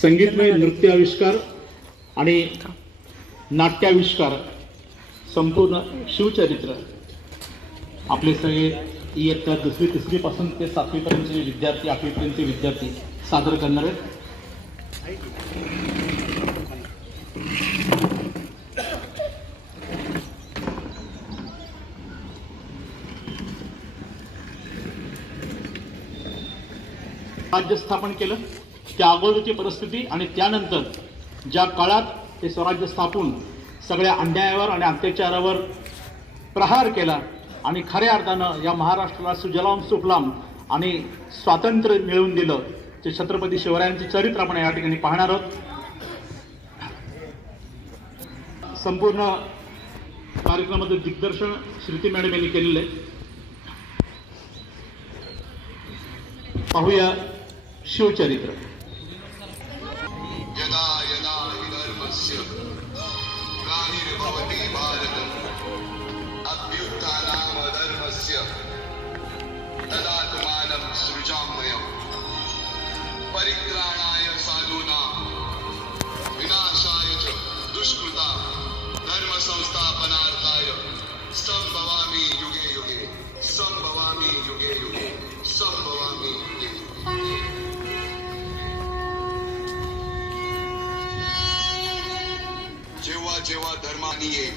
संगीतमय नृत्य आविष्कार आणि नाट्याविष्कार संपूर्ण शिवचरित्र आपले सगळे इयत्ता 2री 3री पासून ते 7वी पर्यंतचे विद्यार्थी 8वी पर्यंतचे विद्यार्थी सादर करणार आहेत. राज्य स्थापन केलं त्या अगोदरची परिस्थिती आणि त्यानंतर ज्या काळात ते स्वराज्य स्थापून सगळ्या अन्यायावर आणि अत्याचारावर प्रहार केला आणि खऱ्या अर्थानं या महाराष्ट्राला सुजलाम सुफलाम आणि स्वातंत्र्य मिळवून दिलं ते छत्रपती शिवरायांचे चरित्र आपण या ठिकाणी पाहणार आहोत. संपूर्ण कार्यक्रमाचं दिग्दर्शन श्रुती मॅडम यांनी केलेलं आहे. पाहूया शिवचरित्र. यदा यदा हि धर्मस्य ग्लानिर्भवति भारतम् अभ्युत्थानाय धर्मस्य तदात्मानं सृजाम्यहम् परित्राणाय साधूनां विनाशाय च दुष्कृतां धर्मसंस्थापनार्थाय संभवामि युगे युगे संभवामि युगे युगे संभवामि युगे युगे. जेव्हा जेव्हा धर्मानी येईल,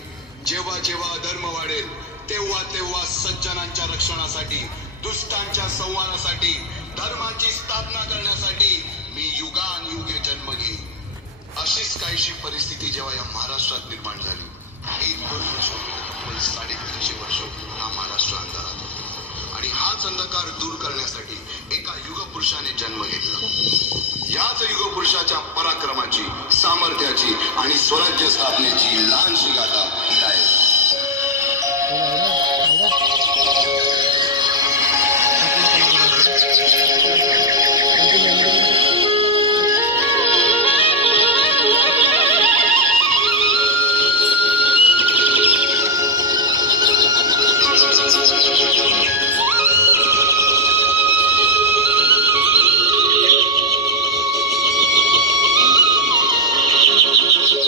जेव्हा जेव्हा धर्म वाढेल, तेव्हा तेव्हा सज्जनांच्या रक्षणासाठी, दुष्टांच्या संहारासाठी, धर्माची स्थापना करण्यासाठी मी युगानुयुगे जन्म घेईन. अशीच काहीशी परिस्थिती जेव्हा या महाराष्ट्रात निर्माण झाली, 1-2 वर्ष 350 वर्ष हा महाराष्ट्र अंधारात होता आणि हाच अंधकार दूर करण्यासाठी एका युगपुरुषाने जन्म घेतला. याच युगपुरुषाच्या पराक्रमाची, सामर्थ्याची आणि स्वराज्य स्थापनेची लहानशी गाथा ही आहे.